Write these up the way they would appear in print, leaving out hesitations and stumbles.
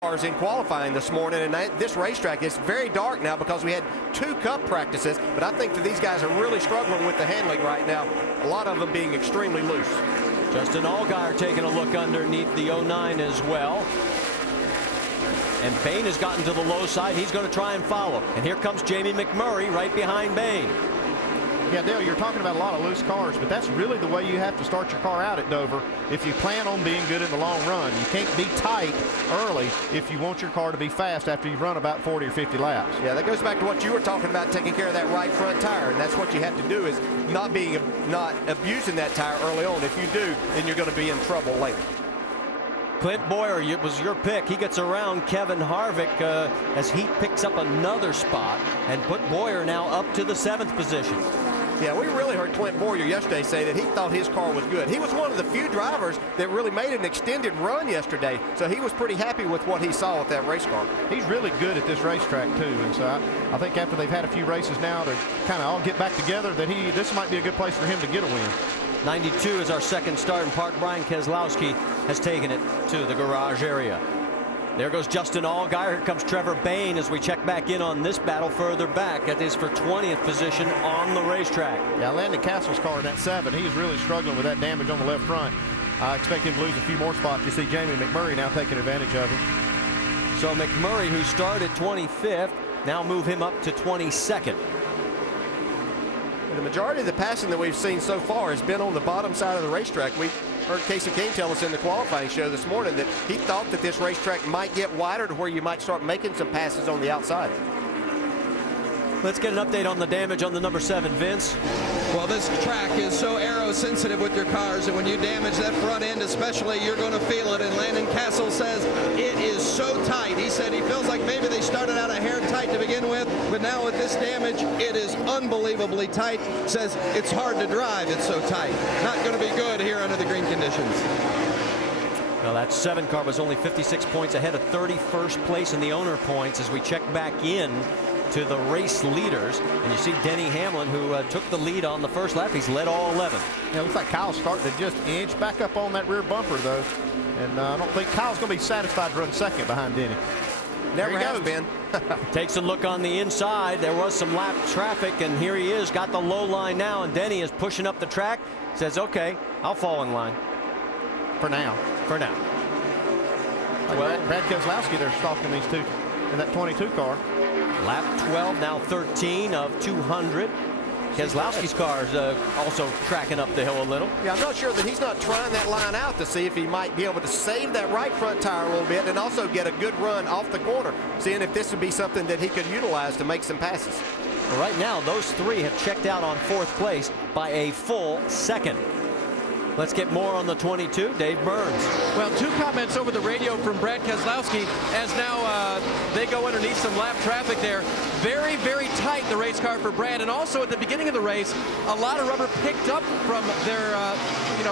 cars in qualifying this morning, and this racetrack is very dark now because we had 2 cup practices, but I think that these guys are really struggling with the handling right now, a lot of them being extremely loose. Justin Allgaier taking a look underneath the 09 as well. And Bain has gotten to the low side. He's going to try and follow. And here comes Jamie McMurray right behind Bain. Yeah, Dale, you're talking about a lot of loose cars, but that's really the way you have to start your car out at Dover if you plan on being good in the long run. You can't be tight early if you want your car to be fast after you've run about 40 or 50 laps. Yeah, that goes back to what you were talking about, taking care of that right front tire, and that's what you have to do, is not abusing that tire early on. If you do, then you're going to be in trouble later. Clint Boyer, it was your pick. He gets around Kevin Harvick as he picks up another spot and put Boyer now up to the 7th position. Yeah, we really heard Clint Boyer yesterday say that he thought his car was good. He was one of the few drivers that really made an extended run yesterday, so he was pretty happy with what he saw with that race car. He's really good at this racetrack too, and so I think after they've had a few races now to kind of all get back together, that this might be a good place for him to get a win. 92 is our second start in park. Brian Keselowski has taken it to the garage area. There goes Justin Allgaier. Here comes Trevor Bayne as we check back in on this battle further back. That is for 20th position on the racetrack. Yeah, Landon Castle's car in that 7. He's really struggling with that damage on the left front. I expect him to lose a few more spots. You see Jamie McMurray now taking advantage of him. So McMurray, who started 25th, now move him up to 22nd. The majority of the passing that we've seen so far has been on the bottom side of the racetrack. We heard Casey King tell us in the qualifying show this morning that he thought that this racetrack might get wider to where you might start making some passes on the outside. Let's get an update on the damage on the number 7, Vince. Well, this track is so aero sensitive with your cars, and when you damage that front end especially, you're going to feel it. And Landon Castle says it is so tight. He said he feels like maybe they started out a hair tight to begin with, but now with this damage, it is unbelievably tight. Says it's hard to drive, it's so tight. Not going to be good here under the green conditions. Well, that 7 car was only 56 points ahead of 31st place in the owner points as we check back in to the race leaders. And you see Denny Hamlin, who took the lead on the first lap. He's led all 11. Yeah, it looks like Kyle's starting to just inch back up on that rear bumper, though. And I don't think Kyle's going to be satisfied to run second behind Denny. Never has been. Takes a look on the inside. There was some lap traffic, and here he is, got the low line now, and Denny is pushing up the track. Says, okay, I'll fall in line. For now. For now. Like well, Brad Keselowski, they're stalking these two in that 22 car. Lap 12, now 13 of 200. Keselowski's car is also tracking up the hill a little. Yeah, I'm not sure that he's not trying that line out to see if he might be able to save that right front tire a little bit and also get a good run off the corner, seeing if this would be something that he could utilize to make some passes. Well, right now, those 3 have checked out on 4th place by a full second. Let's get more on the 22. Dave Burns. Well, 2 comments over the radio from Brad Keselowski as now they go underneath some lap traffic there. Very, very tight, the race car for Brad. And also at the beginning of the race, a lot of rubber picked up from their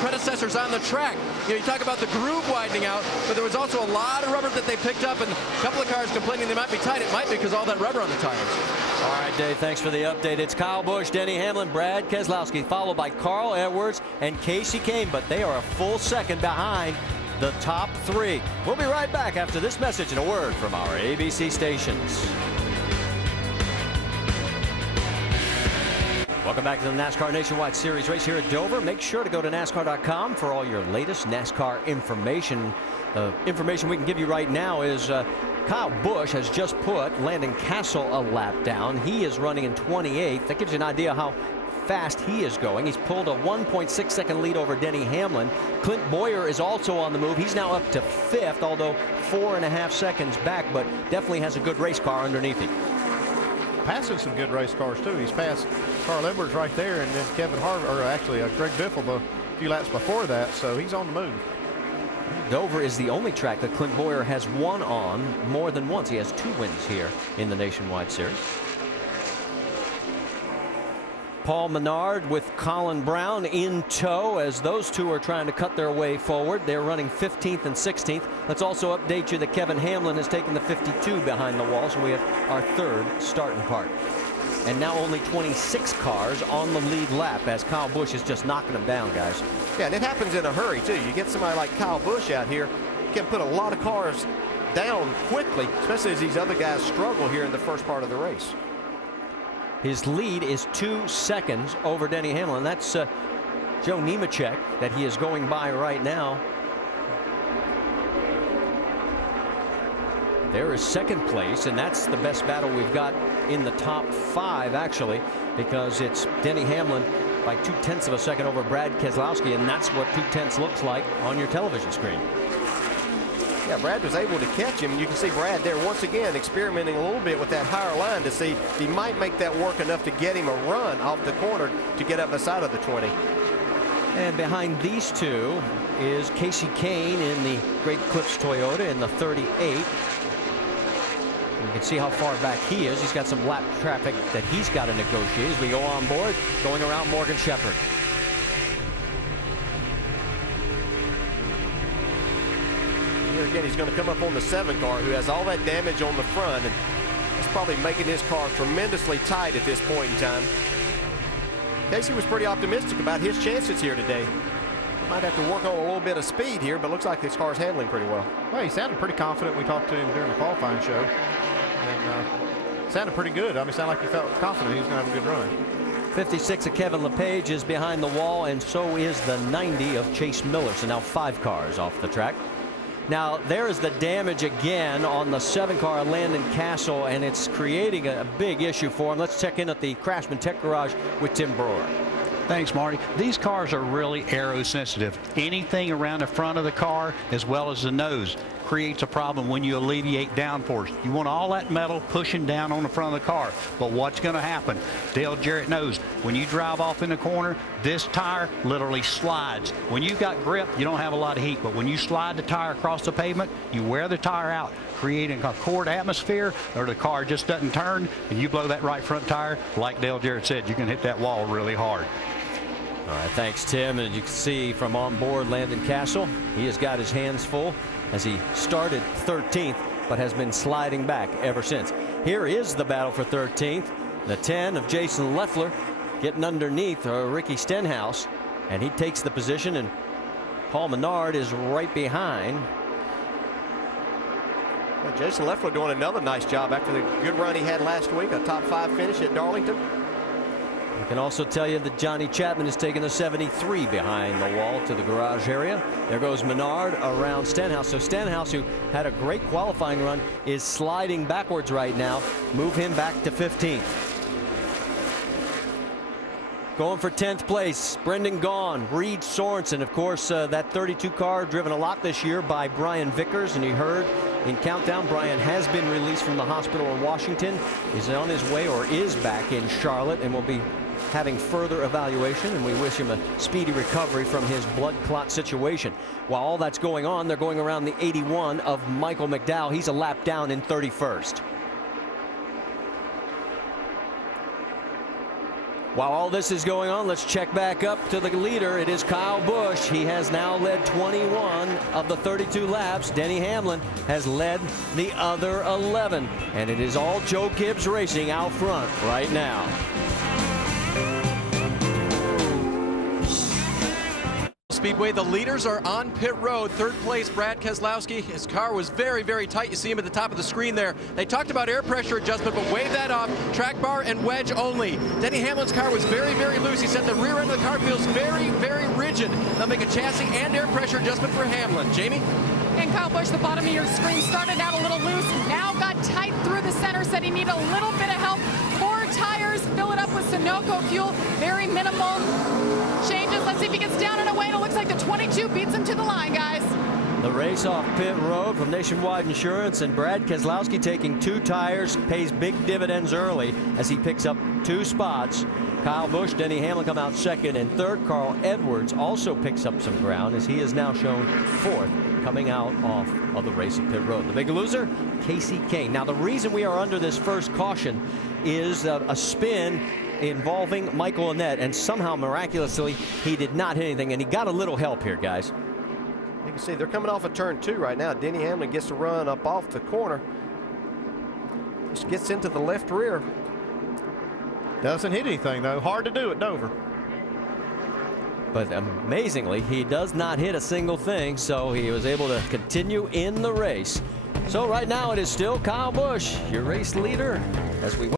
predecessors on the track. You talk about the groove widening out, but there was also a lot of rubber that they picked up, and a couple of cars complaining they might be tight. It might be because all that rubber on the tires. All right, Dave, thanks for the update. It's Kyle Busch, Denny Hamlin, Brad Keselowski, followed by Carl Edwards and Casey Kane, but they are a full second behind the top 3. We'll be right back after this message and a word from our ABC stations. Welcome back to the NASCAR Nationwide Series race here at Dover. Make sure to go to NASCAR.com for all your latest NASCAR information. The information we can give you right now is Kyle Busch has just put Landon Castle a lap down. He is running in 28th. That gives you an idea how fast he is going. He's pulled a 1.6 second lead over Denny Hamlin. Clint Boyer is also on the move. He's now up to 5th, although 4.5 seconds back, but definitely has a good race car underneath him. Passing some good race cars too. He's passed Carl Edwards right there, and then Kevin Harvick, or actually Greg Biffle a few laps before that, so he's on the move. Dover is the only track that Clint Boyer has won on more than once. He has 2 wins here in the Nationwide Series. Paul Menard with Colin Brown in tow as those 2 are trying to cut their way forward. They're running 15th and 16th. Let's also update you that Kevin Hamlin has taken the 52 behind the wall, so we have our 3rd starting part. And now only 26 cars on the lead lap as Kyle Busch is just knocking them down, guys. Yeah, and it happens in a hurry, too. You get somebody like Kyle Busch out here, can put a lot of cars down quickly, especially as these other guys struggle here in the first part of the race. His lead is 2 seconds over Denny Hamlin. That's Joe Nemechek that he is going by right now. There is second place, and that's the best battle we've got in the top 5, actually, because it's Denny Hamlin by 0.2 of a second over Brad Keselowski, and that's what 0.2 looks like on your television screen. Yeah, Brad was able to catch him. You can see Brad there once again experimenting a little bit with that higher line to see if he might make that work enough to get him a run off the corner to get up beside of the 20. And behind these two is Casey Kane in the Great Clips Toyota in the 38. You can see how far back he is. He's got some lap traffic that he's got to negotiate as we go on board, going around Morgan Shepherd. Here again, he's going to come up on the 7 car, who has all that damage on the front, and that's probably making his car tremendously tight at this point in time. Casey was pretty optimistic about his chances here today. He might have to work on a little bit of speed here, but looks like this car's handling pretty well. Well, he sounded pretty confident. We talked to him during the qualifying show. And sounded pretty good. I mean, sounded like he felt confident he was going to have a good run. 56 of Kevin LePage is behind the wall, and so is the 90 of Chase Miller. So now 5 cars off the track. Now there is the damage again on the 7 car, Landon Castle, and it's creating a big issue for him. Let's check in at the Craftsman Tech Garage with Tim Brewer. Thanks, Marty. These cars are really aero sensitive. Anything around the front of the car as well as the nose creates a problem when you alleviate downforce. You want all that metal pushing down on the front of the car. But what's going to happen? Dale Jarrett knows when you drive off in the corner, this tire literally slides. When you've got grip, you don't have a lot of heat. But when you slide the tire across the pavement, you wear the tire out, creating a cord atmosphere, or the car just doesn't turn, and you blow that right front tire, like Dale Jarrett said, you can hit that wall really hard. All right, thanks, Tim. And you can see from on board Landon Castle, he has got his hands full as he started 13th, but has been sliding back ever since. Here is the battle for 13th. The 10 of Jason Leffler getting underneath Ricky Stenhouse, and he takes the position, and Paul Menard is right behind. Well, Jason Leffler doing another nice job after the good run he had last week, a top 5 finish at Darlington. I can also tell you that Johnny Chapman is taking the 73 behind the wall to the garage area. There goes Menard around Stenhouse. So Stenhouse, who had a great qualifying run, is sliding backwards right now. Move him back to 15th. Going for 10th place, Brendan Gaughan, Reed Sorensen. Of course, that 32 car driven a lot this year by Brian Vickers, and you heard in Countdown, Brian has been released from the hospital in Washington, is on his way or is back in Charlotte, and will be having further evaluation, and we wish him a speedy recovery from his blood clot situation. While all that's going on, they're going around the 81 of Michael McDowell. He's a lap down in 31st. While all this is going on, let's check back up to the leader. It is Kyle Busch. He has now led 21 of the 32 laps. Denny Hamlin has led the other 11. And it is all Joe Gibbs Racing out front right now. Speedway, the leaders are on pit road. 3rd place, Brad Keselowski. His car was very, very tight. You see him at the top of the screen there. They talked about air pressure adjustment, but wave that off. Track bar and wedge only. Denny Hamlin's car was very, very loose. He said the rear end of the car feels very, very rigid. They'll make a chassis and air pressure adjustment for Hamlin. Jamie? And Kyle Busch, the bottom of your screen, started out a little loose, now got tight through the center, said he needed a little bit of help. 4 tires, fill it up with Sunoco fuel, very minimal changes. Let's see if he gets down and away, and it looks like the 22 beats him to the line, guys. The race off pit road from Nationwide Insurance, and Brad Keselowski taking 2 tires, pays big dividends early as he picks up 2 spots. Kyle Busch, Denny Hamlin come out 2nd and 3rd. Carl Edwards also picks up some ground as he is now shown 4th coming out off of the race at pit road. The big loser, Casey Kane. Now the reason we are under this first caution is a spin involving Michael Annett, and somehow miraculously he did not hit anything, and he got a little help here, guys. You can see they're coming off of turn 2 right now. Denny Hamlin gets to run up off the corner. Just gets into the left rear. Doesn't hit anything, though. Hard to do at Dover. But amazingly, he does not hit a single thing, so he was able to continue in the race. So right now it is still Kyle Busch, your race leader, as we